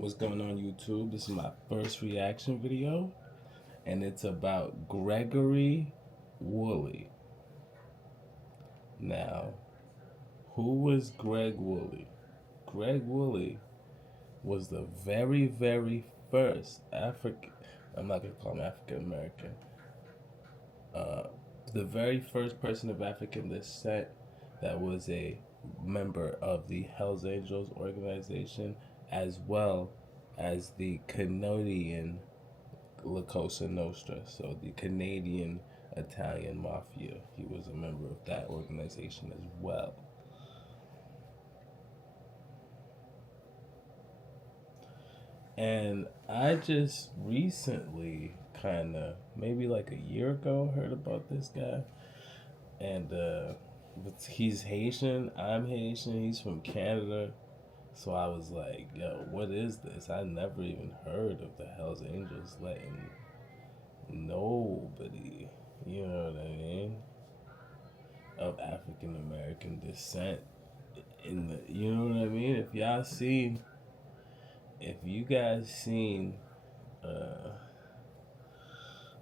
What's going on YouTube? This is my first reaction video, and it's about Gregory Wooley. Now, who was Greg Wooley? Greg Wooley was the very first I'm not going to call him African American, the very first person of African descent that was a member of the Hells Angels organization, as well as the Canadian cosanostra, so the Canadian Italian mafia. He was a member of that organization as well. And I just recently, maybe like a year ago, heard about this guy. And he's Haitian, I'm Haitian, he's from Canada. So I was like, yo, what is this? I never even heard of the Hells Angels letting nobody, you know what I mean, of African American descent in the, you know what I mean? If you guys seen,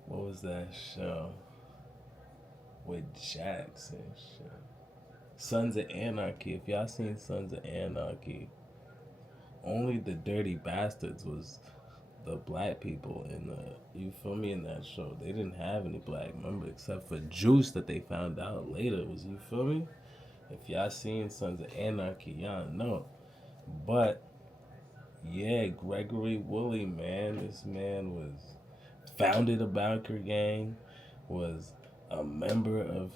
what was that show with Jackson? Sons of Anarchy. If y'all seen Sons of Anarchy, only the dirty bastards was the black people in in that show. They didn't have any black members except for Juice that they found out later was, you feel me? If y'all seen Sons of Anarchy, y'all know. But yeah, Gregory Wooley, man, this man was founded a biker gang, was a member of,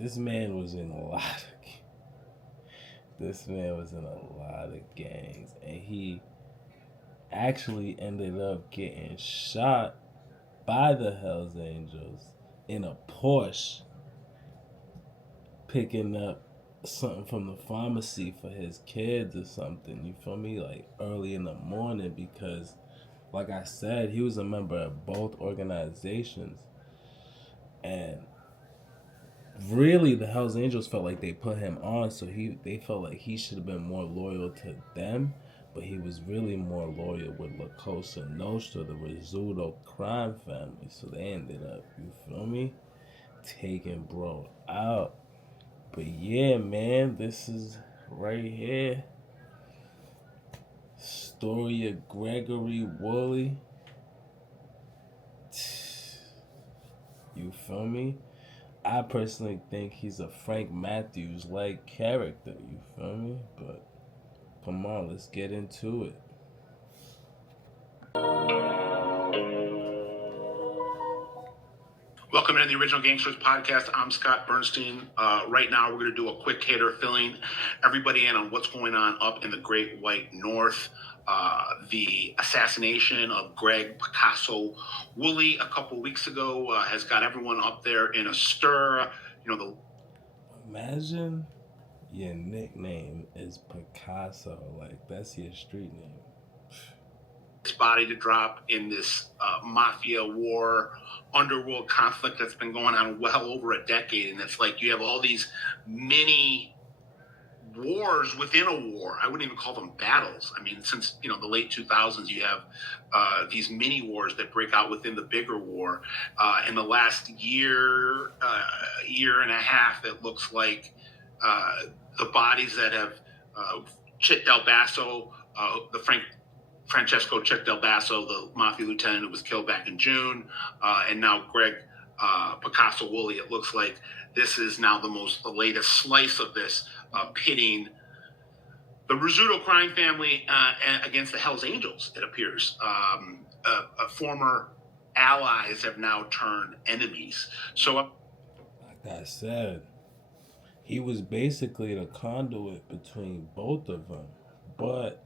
this man was in a lot of gangs, and he actually ended up getting shot by the Hells Angels in a Porsche, picking up something from the pharmacy for his kids or something, you feel me, like early in the morning, because like I said, he was a member of both organizations. And really, the Hells Angels felt like they put him on, so they felt like he should have been more loyal to them, but he was really more loyal with La Cosa Nostra, the Rizutto crime family. So they ended up, you feel me, taking bro out. But yeah, man, this is right here. Story of Gregory Wooley. You feel me? I personally think he's a Frank Matthews-like character, you feel me? But come on, let's get into it. Welcome to the Original Gangsters Podcast. I'm Scott Bernstein. Right now, we're going to do a quick hitter, filling everybody in on what's going on up in the Great White North. The assassination of Greg Picasso Wooley a couple weeks ago has got everyone up there in a stir. Imagine your nickname is Picasso, like that's your street name. His body to drop in this mafia war, underworld conflict that's been going on well over a decade. And it's like you have all these mini wars within a war. I wouldn't even call them battles. I mean, since the late 2000s, you have these mini wars that break out within the bigger war. In the last year and a half, it looks like the bodies that have Chit Del Basso, Francesco Chit Del Basso, the mafia lieutenant who was killed back in June, and now Greg Picasso Wooley. It looks like this is now the latest slice of this, pitting the Rizutto crime family against the Hells Angels, it appears. Former allies have now turned enemies. So, like I said, he was basically the conduit between both of them. But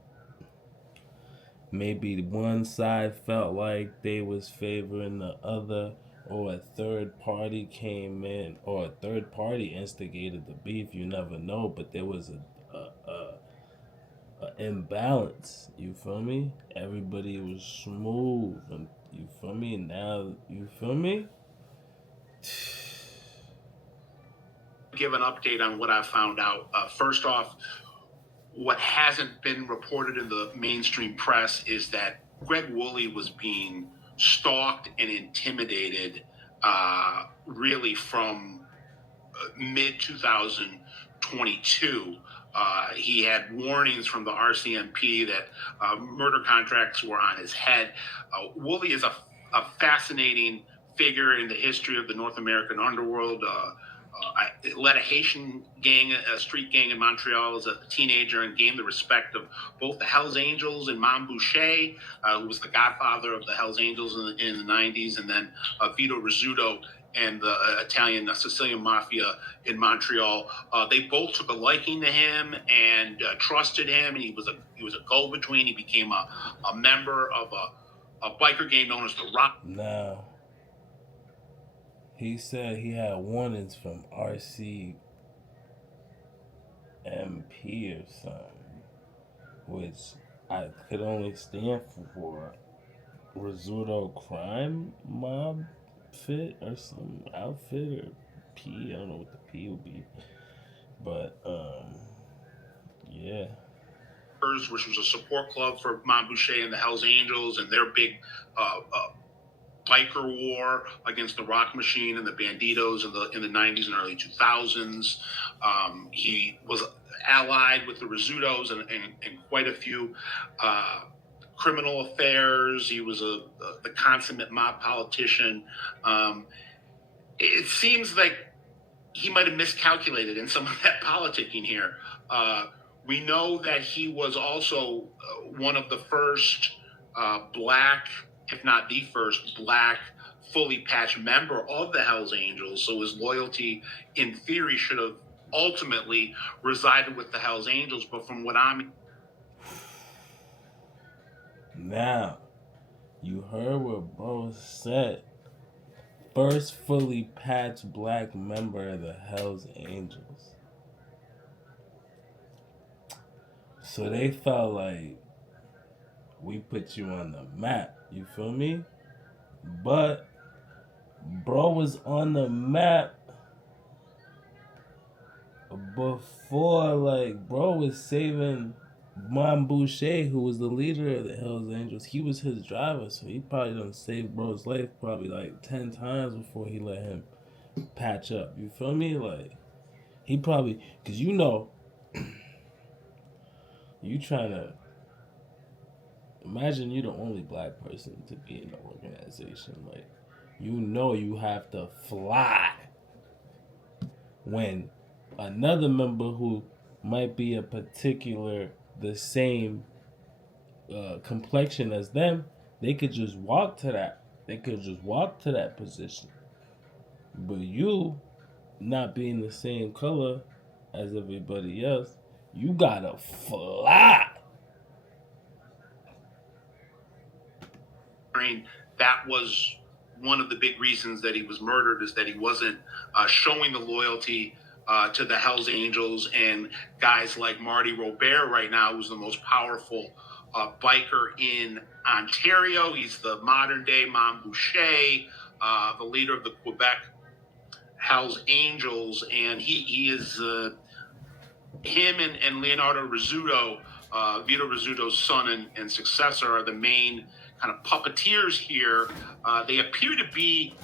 maybe one side felt like they was favoring the other, or a third party came in, or a third party instigated the beef. You never know, but there was a imbalance. You feel me? Everybody was smooth, and you feel me? Now, you feel me? give an update on what I found out. First off, what hasn't been reported in the mainstream press is that Greg Wooley was being stalked and intimidated really from mid 2022. He had warnings from the RCMP that murder contracts were on his head. Wooley is a fascinating figure in the history of the North American underworld. I led a Haitian gang, a street gang in Montreal as a teenager, and gained the respect of both the Hells Angels and Mom Boucher, who was the godfather of the Hells Angels in the 90s, and then Vito Rizutto and the Italian Sicilian mafia in Montreal. They both took a liking to him and trusted him, and he was a go-between. He became a member of a biker gang known as the Rock. Now, he said he had warnings from RCMP or something, which I could only stand for Rizutto Crime Mob Fit or some outfit or P. I don't know what the P would be, but yeah. Which was a support club for Mom Boucher and the Hells Angels, and their big biker war against the Rock Machine and the Banditos in the 90s and early 2000s. He was allied with the Rizuttos and quite a few criminal affairs. He was the consummate mob politician. It seems like he might have miscalculated in some of that politicking here. We know that he was also one of the first black, if not the first black, fully patched member of the Hells Angels. So his loyalty, in theory, should have ultimately resided with the Hells Angels. But from what I'm... Now, you heard what bro said. First fully patched black member of the Hells Angels. So they felt like we put you on the map. You feel me? But bro was on the map before, like, bro was saving Mom Boucher, who was the leader of the Hells Angels. He was his driver, so he probably done saved bro's life probably like 10 times before he let him patch up. You feel me? Like, he probably, because you know, you trying to imagine you the only black person to be in the organization. Like, you know you have to fly when another member who might be a particular the same complexion as them, they could just walk to that. They could just walk to that position. But you, not being the same color as everybody else, you gotta fly. That was one of the big reasons that he was murdered, is that he wasn't showing the loyalty to the Hells Angels and guys like Marty Robert right now, who's the most powerful biker in Ontario. He's the modern day Mom Boucher, the leader of the Quebec Hells Angels, and he is him and Leonardo Rizutto, Vito Rizutto's son and successor, are the main kind of puppeteers here. They appear to be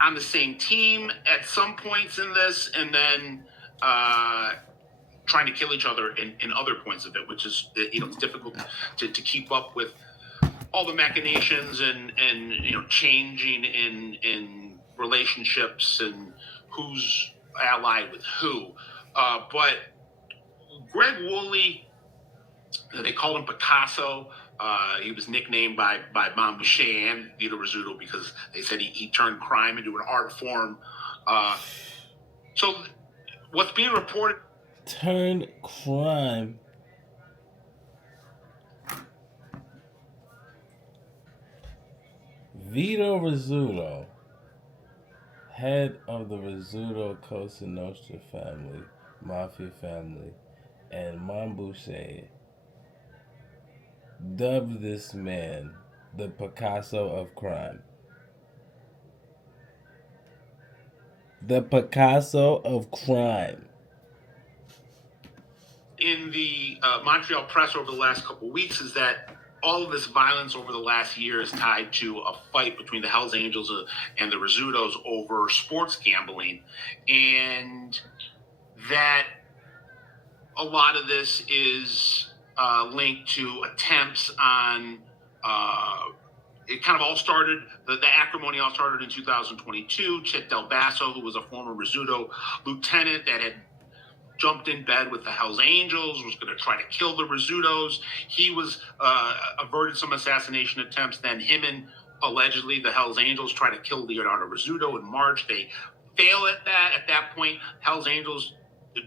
on the same team at some points in this, and then trying to kill each other in other points of it, which is, it's difficult to keep up with all the machinations and changing in relationships and who's allied with who. But Greg Wooley, they called him Picasso. He was nicknamed by Mom Boucher and Vito Rizutto because they said he turned crime into an art form. So what's being reported... Turned crime Vito Rizutto, head of the Rizutto Cosanostra family, mafia family, and Mom Boucher, dubbed this man the Picasso of crime. The Picasso of crime. in the Montreal press over the last couple of weeks is that all of this violence over the last year is tied to a fight between the Hells Angels and the Rizuttos over sports gambling, and that a lot of this is linked to attempts on. It kind of all started, the acrimony all started in 2022. Chit Del Basso, who was a former Rizutto lieutenant that had jumped in bed with the Hells Angels, was going to try to kill the Rizuttos. He was averted some assassination attempts. Then him and allegedly the Hells Angels try to kill Leonardo Rizutto in March. They fail at that. At that point, Hells Angels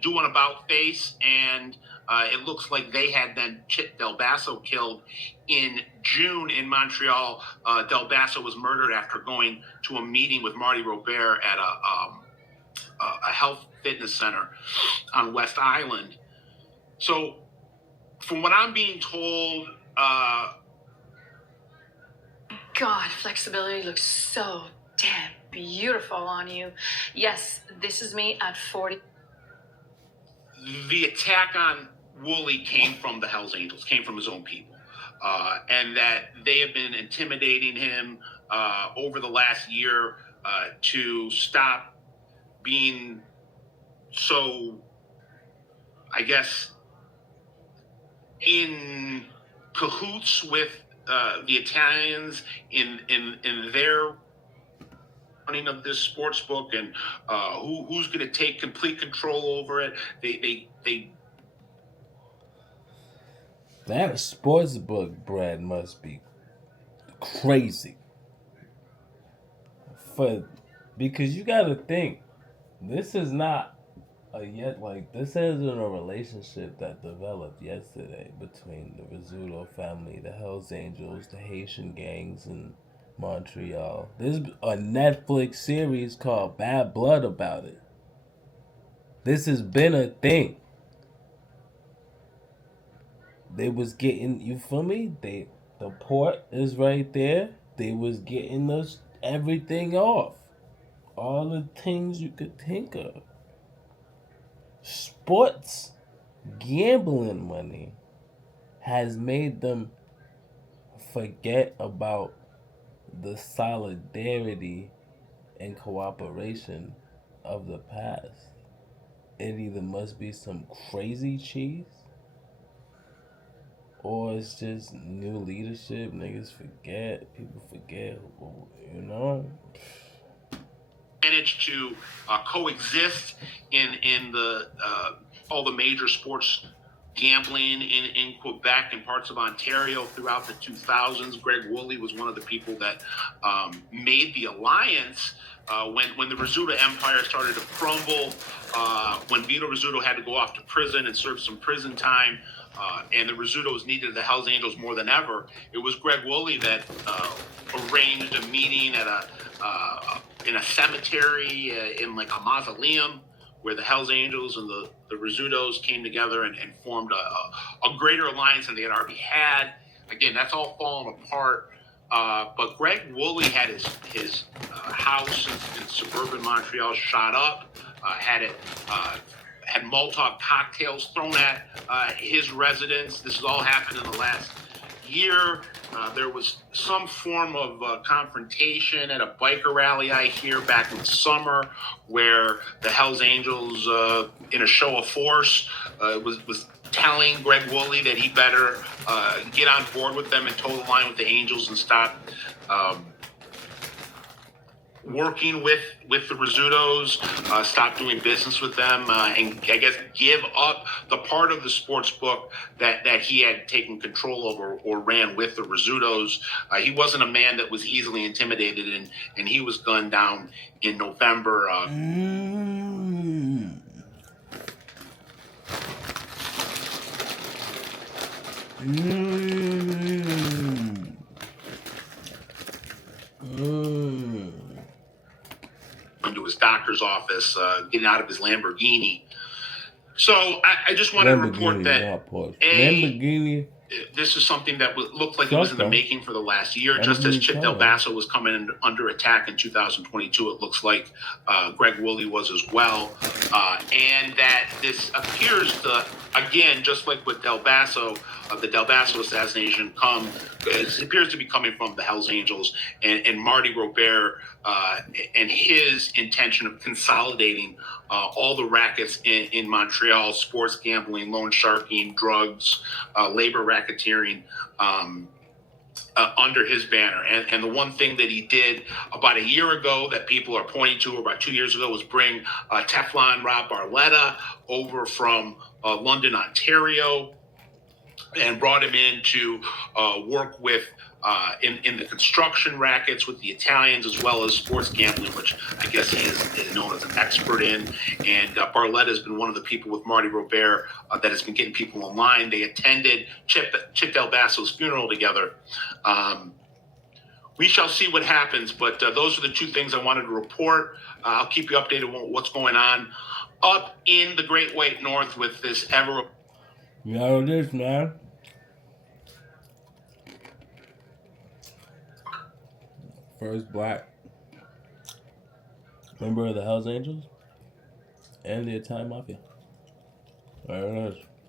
do an about face, and it looks like they had then Chit Del Basso killed in June in Montreal. Del Basso was murdered after going to a meeting with Marty Robert at a health fitness center on West Island. So from what I'm being told, God, flexibility looks so damn beautiful on you. Yes, this is me at 40. The attack on Wooley came from the Hells Angels, came from his own people, and that they have been intimidating him over the last year to stop being so, I guess, in cahoots with the Italians in their running of this sports book, and who's going to take complete control over it. They That sports book bread must be crazy. Because you gotta think, this is not this isn't a relationship that developed yesterday between the Rizutto family, the Hells Angels, the Haitian gangs in Montreal. There's a Netflix series called Bad Blood about it. This has been a thing. They was getting, you feel me? The port is right there. They was getting us everything off. All the things you could think of. Sports gambling money has made them forget about the solidarity and cooperation of the past. It either must be some crazy cheese, or it's just new leadership. Niggas forget. People forget. You know. Managed to coexist in the all the major sports gambling in Quebec and parts of Ontario throughout the 2000s. Greg Wooley was one of the people that made the alliance when the Rizutto Empire started to crumble, when Vito Rizutto had to go off to prison and serve some prison time, and the Rizuttos needed the Hells Angels more than ever. It was Greg Wooley that arranged a meeting at in a cemetery, in like a mausoleum, where the Hells Angels and the Rizuttos came together and formed a greater alliance than they had already had. Again, that's all fallen apart. But Greg Wooley had his house in suburban Montreal shot up, had Molotov cocktails thrown at his residence. This has all happened in the last year. There was some form of confrontation at a biker rally, I hear, back in the summer, where the Hells Angels, in a show of force, was telling Greg Wooley that he better get on board with them and toe the line with the Angels and stop working with the Rizuttos, stop doing business with them, and I guess give up the part of the sports book that he had taken control over or ran with the Rizuttos. He wasn't a man that was easily intimidated, and he was gunned down in November. Into his doctor's office, getting out of his Lamborghini. So I just want to report that Lamborghini this is something that looked like it was in the making for the last year. Just as Chip Del Basso was coming under attack in 2022, it looks like Greg Wooley was as well. And that this appears to, again, just like with Del Basso, the Del Basso assassination it appears to be coming from the Hells Angels and Marty Robert and his intention of consolidating all the rackets in Montreal: sports gambling, loan sharking, drugs, labor racketeering, under his banner. And the one thing that he did about a year ago that people are pointing to, or about 2 years ago, was bring Teflon Rob Barletta over from London, Ontario, and brought him in to work with in the construction rackets with the Italians, as well as sports gambling, which I guess he is known as an expert in. And Barletta has been one of the people with Marty Robert that has been getting people in line. They attended Chip Del Basso's funeral together. We shall see what happens, but those are the two things I wanted to report. I'll keep you updated on what's going on up in the Great White North with this ever. You know this, man. First black member of the Hells Angels and the Italian Mafia. There it is.